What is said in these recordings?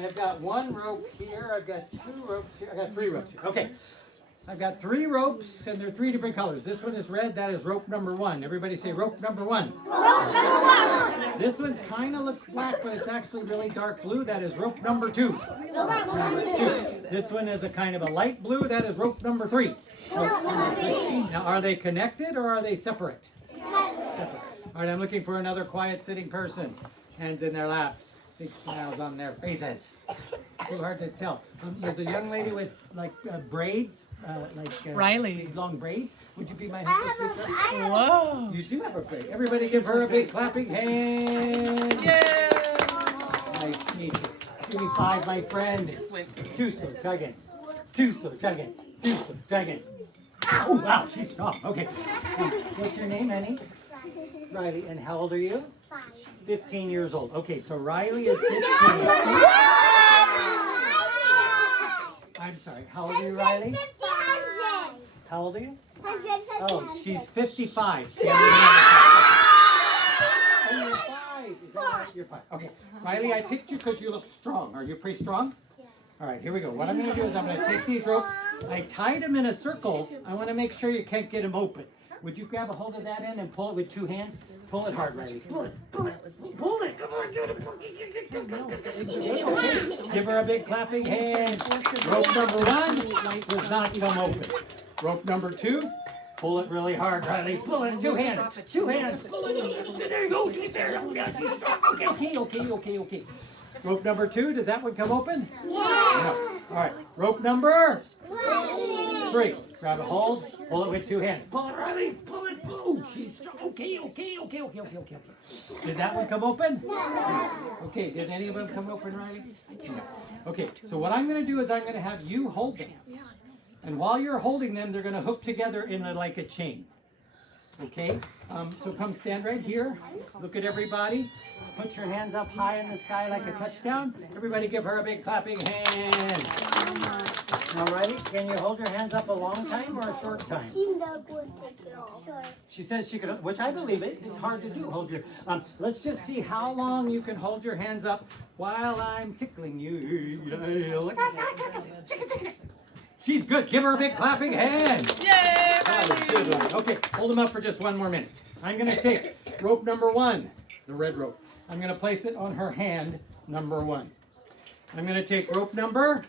have got one rope here. I've got two ropes here. I got three ropes here. Okay. I've got three ropes, and they're three different colors. This one is red. That is rope number one. Everybody say rope number one. Rope number one. This one kind of looks black, but it's actually really dark blue. That is rope number two. Number two. This one is a kind of a light blue. That is rope number three. Rope number three. Now, are they connected or are they separate? Separate. All right, I'm looking for another quiet sitting person. Hands in their laps. Big smiles on their faces. Too hard to tell. There's a young lady with like braids, Riley. Long braids. Would you be my helper, sweetheart? Whoa. You do have a braid. Everybody give her a big clapping hand. Yay. Nice to meet you. Give me five, my friend. Two slow, try again. Two slow, try again. Two slow, try again. Oh, wow, she's strong. Okay. What's your name, Annie? Riley. And how old are you? 15 years old. Okay, so Riley is 15. I'm sorry. How old are you, Riley? How old are you? Oh, she's 55. See, oh, you're 5. Is that right? You're 5. Okay. Riley, I picked you because you look strong. Are you pretty strong? All right, here we go. What I'm going to do is I'm going to take these ropes. I tied them in a circle. I want to make sure you can't get them open. Would you grab a hold of that end and pull it with two hands? Pull it hard, Riley. Pull it. Pull it. Pull it. Come on, do it. Okay. Give her a big clapping hand. Rope number one does not come open. Rope number two, pull it really hard, Riley. Pull it in two hands. Two hands. Pull it. There you go. There. Oh, yeah, she's strong. Okay. Rope number two, does that one come open? Yeah. No. All right. Rope number three. Grab a hold, pull it with two hands. Pull it, Riley, pull it, boom. She's strong. Okay. Did that one come open? No. Okay, did any of them come open, Riley? No. Okay, so what I'm going to do is I'm going to have you hold them. And while you're holding them, they're going to hook together in like a chain. Okay, so come stand right here. Look at everybody. Put your hands up high in the sky like a touchdown. Everybody give her a big clapping hand. Now, Riley, can you hold your hands up a long time or a short time? She says she could, which I believe it. It's hard to do. Hold your, let's just see how long you can hold your hands up while I'm tickling you. She's good. Give her a big clapping hand. Yay! That was good, Riley. Okay, hold them up for just one more minute. I'm going to take rope number one, the red rope. I'm going to place it on her hand, number one. I'm going to take rope number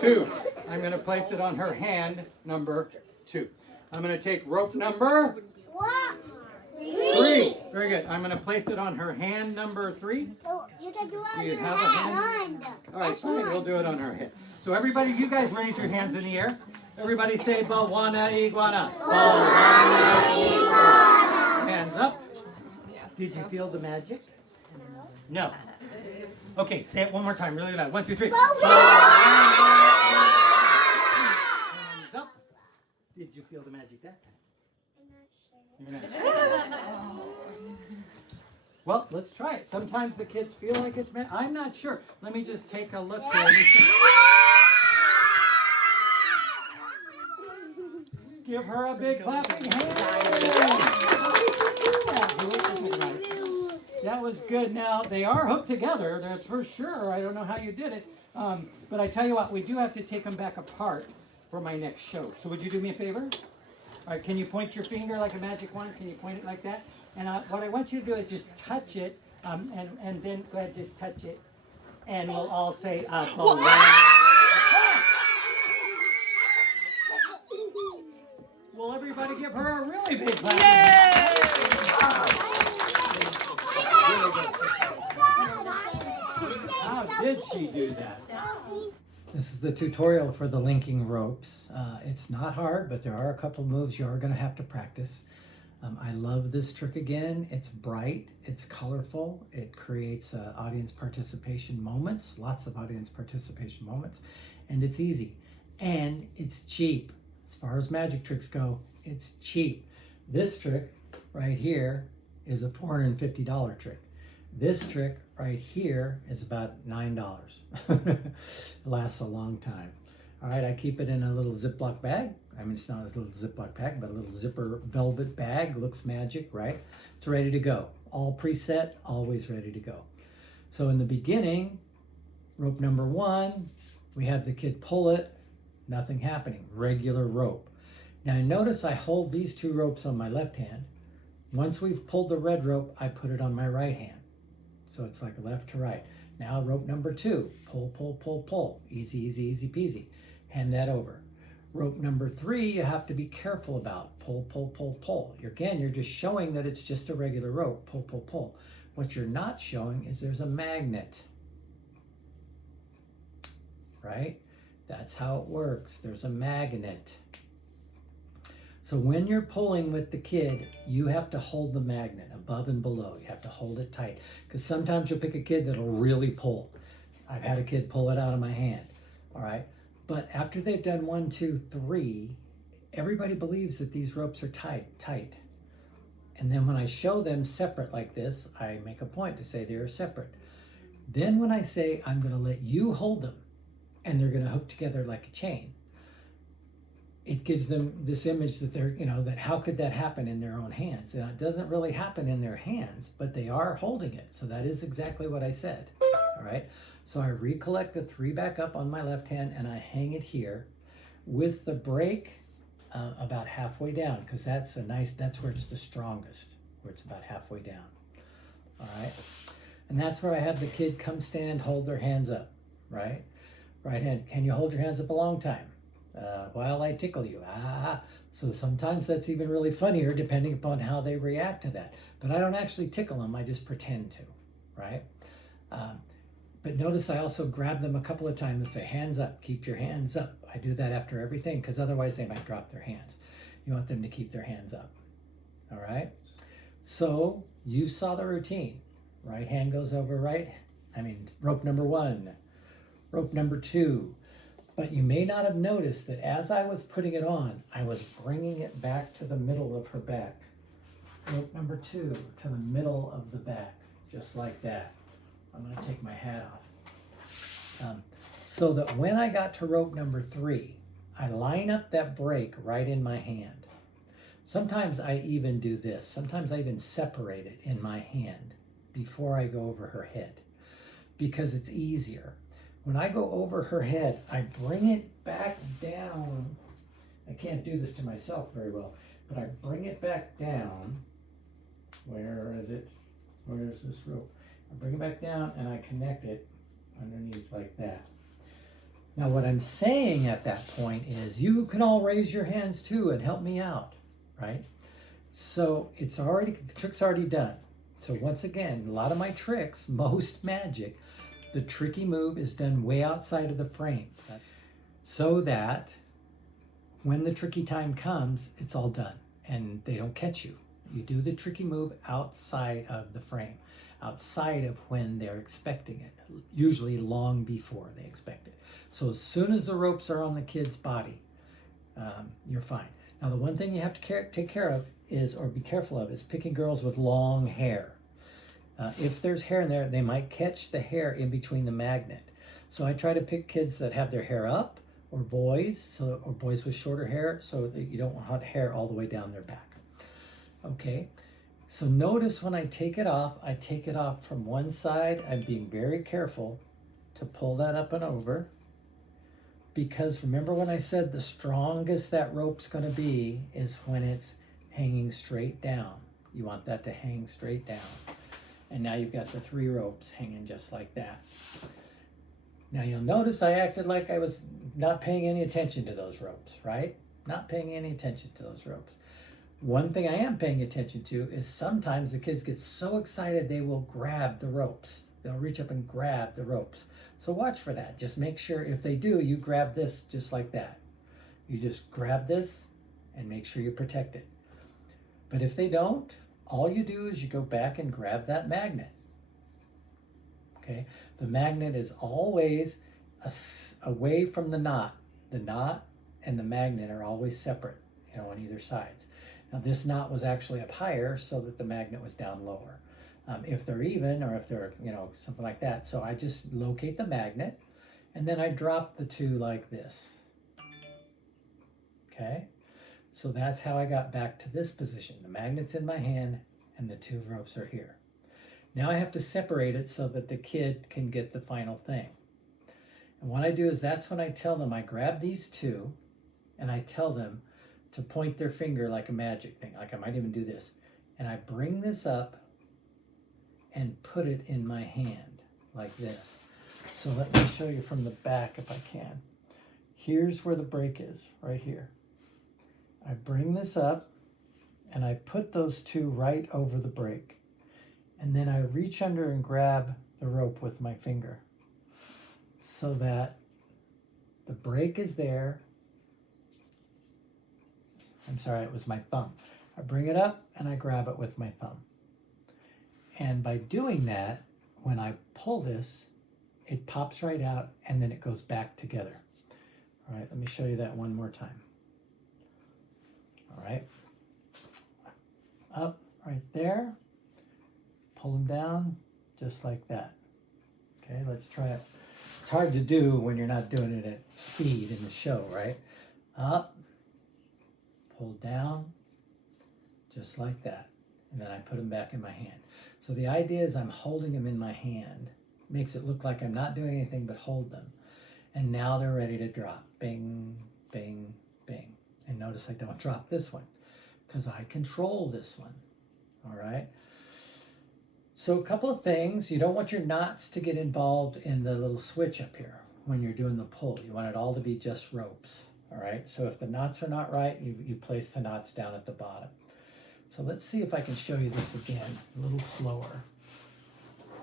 two. I'm going to place it on her hand, number two. I'm going to take rope number three. Very good. I'm going to place it on her hand, number three. Do you have a hand? All right, fine. We'll do it on her hand. So everybody, you guys raise your hands in the air. Everybody say, Bawana Iguana. Bawana Iguana. Hands up. Did you feel the magic? No. Okay, say it one more time, really loud. 1, 2, 3. Hands up. Did you feel the magic that time? I'm not sure. Well, let's try it. Sometimes the kids feel like it's magic. I'm not sure. Let me just take a look here. Give her a big clapping hand. That was good. Now, they are hooked together, that's for sure. I don't know how you did it. But I tell you what, we do have to take them back apart for my next show. So would you do me a favor? All right, can you point your finger like a magic wand? Can you point it like that? And what I want you to do is just touch it, and then go ahead, just touch it. And we'll all say, Will everybody give her a really big clap? How did she do that? This is the tutorial for the linking ropes. It's not hard, but there are a couple moves you are going to have to practice. I love this trick again. It's bright, it's colorful, it creates audience participation moments, lots of audience participation moments, and it's easy. And it's cheap. As far as magic tricks go, it's cheap. This trick right here is a $450 trick. This trick right here is about $9. It lasts a long time. All right, I keep it in a little Ziploc bag. I mean, it's not a little Ziploc bag, but a little zipper velvet bag. Looks magic, right? It's ready to go. All preset, always ready to go. So in the beginning, Rope number 1, we have the kid pull it, nothing happening, regular rope. Now notice I hold these 2 ropes on my left hand. Once we've pulled the red rope, I put it on my right hand. So it's like left to right. Now rope number 2, pull, pull, pull, pull. Easy, easy, easy peasy. Hand that over. Rope number 3, you have to be careful about. Pull, pull, pull, pull. Again, you're just showing that it's just a regular rope. Pull, pull, pull. What you're not showing is there's a magnet. Right? That's how it works. There's a magnet. So when you're pulling with the kid, you have to hold the magnet above and below. You have to hold it tight, because sometimes you'll pick a kid that'll really pull. I've had a kid pull it out of my hand. All right. But after they've done 1, 2, 3, everybody believes that these ropes are tight. And then when I show them separate like this, I make a point to say they're separate. Then when I say I'm going to let you hold them, and they're going to hook together like a chain, it gives them this image that they're, that how could that happen in their own hands? And it doesn't really happen in their hands, but they are holding it. So that is exactly what I said. All right. So I recollect the 3 back up on my left hand, and I hang it here with the break about halfway down, because that's where it's the strongest, where it's about halfway down. All right. And that's where I have the kid come stand, hold their hands up, right? Right hand, can you hold your hands up a long time while I tickle you? So sometimes that's even really funnier depending upon how they react to that. But I don't actually tickle them, I just pretend to, right? But notice I also grab them a couple of times and say, hands up, keep your hands up. I do that after everything, because otherwise they might drop their hands. You want them to keep their hands up, all right? So you saw the routine. Right hand goes over rope number 1. Rope number 2, but you may not have noticed that as I was putting it on, I was bringing it back to the middle of her back. Rope number 2 to the middle of the back, just like that. I'm going to take my hat off. So that when I got to rope number 3, I line up that break right in my hand. Sometimes I even do this. Sometimes I even separate it in my hand before I go over her head, because it's easier. When I go over her head, I bring it back down. I can't do this to myself very well, but I bring it back down. Where is it? Where is this rope? I bring it back down and I connect it underneath like that. Now what I'm saying at that point is you can all raise your hands too and help me out, right? So the trick's already done. So once again, a lot of my tricks, most magic, the tricky move is done way outside of the frame, so that when the tricky time comes, it's all done and they don't catch you. You do the tricky move outside of the frame, outside of when they're expecting it, usually long before they expect it. So as soon as the ropes are on the kid's body, you're fine. Now the one thing you have to take care of is, or be careful of, is picking girls with long hair. If there's hair in there, they might catch the hair in between the magnet. So I try to pick kids that have their hair up, or boys, or boys with shorter hair, so that you don't want hair all the way down their back. Okay, so notice when I take it off from one side. I'm being very careful to pull that up and over, because remember when I said the strongest that rope's going to be is when it's hanging straight down. You want that to hang straight down. And now you've got the 3 ropes hanging just like that. Now you'll notice I acted like I was not paying any attention to those ropes, right? Not paying any attention to those ropes. One thing I am paying attention to is sometimes the kids get so excited they will grab the ropes. They'll reach up and grab the ropes. So watch for that. Just make sure if they do, you grab this just like that. You just grab this and make sure you protect it. But if they don't, all you do is you go back and grab that magnet. Okay, the magnet is always away from the knot. The knot and the magnet are always separate, on either sides. Now this knot was actually up higher so that the magnet was down lower. If they're even, or if they're, something like that. So I just locate the magnet and then I drop the 2 like this. Okay. So that's how I got back to this position. The magnet's in my hand and the 2 ropes are here. Now I have to separate it so that the kid can get the final thing. And what I do is that's when I tell them, I grab these two and I tell them to point their finger like a magic thing. Like I might even do this. And I bring this up and put it in my hand like this. So let me show you from the back if I can. Here's where the break is, right here. I bring this up and I put those two right over the break. And then I reach under and grab the rope with my finger so that the break is there. I'm sorry, it was my thumb. I bring it up and I grab it with my thumb. And by doing that, when I pull this, it pops right out and then it goes back together. All right, let me show you that one more time. All right, up right there, pull them down just like that. Okay, let's try it. It's hard to do when you're not doing it at speed in the show, right? Up, pull down, just like that. And then I put them back in my hand. So the idea is I'm holding them in my hand. Makes it look like I'm not doing anything but hold them. And now they're ready to drop. Bing, bing, bing. And notice I don't drop this one because I control this one. All right. So a couple of things. You don't want your knots to get involved in the little switch up here when you're doing the pull. You want it all to be just ropes. All right. So if the knots are not right, you place the knots down at the bottom. So let's see if I can show you this again a little slower.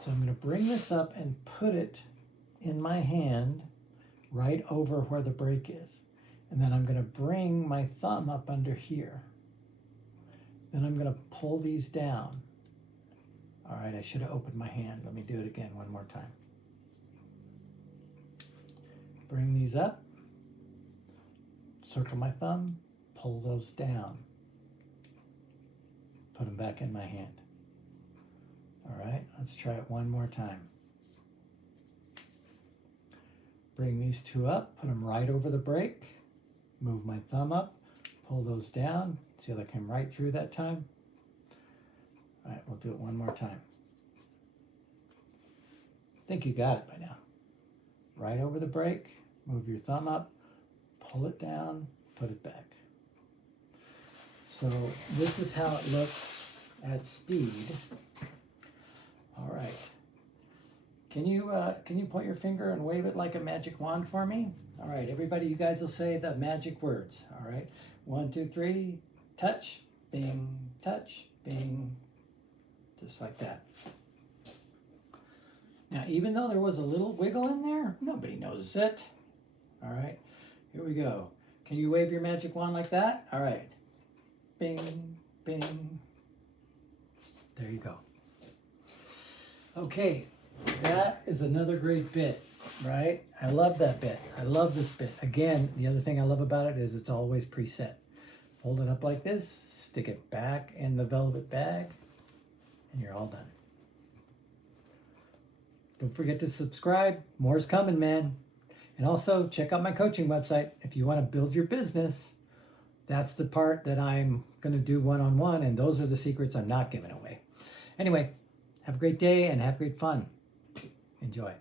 So I'm going to bring this up and put it in my hand right over where the break is. And then I'm going to bring my thumb up under here. Then I'm going to pull these down. All right, I should have opened my hand. Let me do it again one more time. Bring these up, circle my thumb, pull those down, put them back in my hand. All right, let's try it one more time. Bring these two up, put them right over the break, move my thumb up, pull those down. See how they came right through that time? All right, we'll do it one more time. I think you got it by now. Right over the break, move your thumb up, pull it down, put it back. So this is how it looks at speed. All right. Can you point your finger and wave it like a magic wand for me? All right, everybody, you guys will say the magic words. All right, 1, 2, 3, touch, bing, just like that. Now, even though there was a little wiggle in there, nobody notices it. All right, here we go. Can you wave your magic wand like that? All right, bing, bing. There you go. Okay, that is another great bit, right? I love that bit. I love this bit. Again, the other thing I love about it is it's always preset. Fold it up like this, stick it back in the velvet bag, and you're all done. Don't forget to subscribe. More's coming, man. And also check out my coaching website. If you want to build your business, that's the part that I'm going to do one-on-one, and those are the secrets I'm not giving away. Anyway, have a great day and have great fun. Enjoy.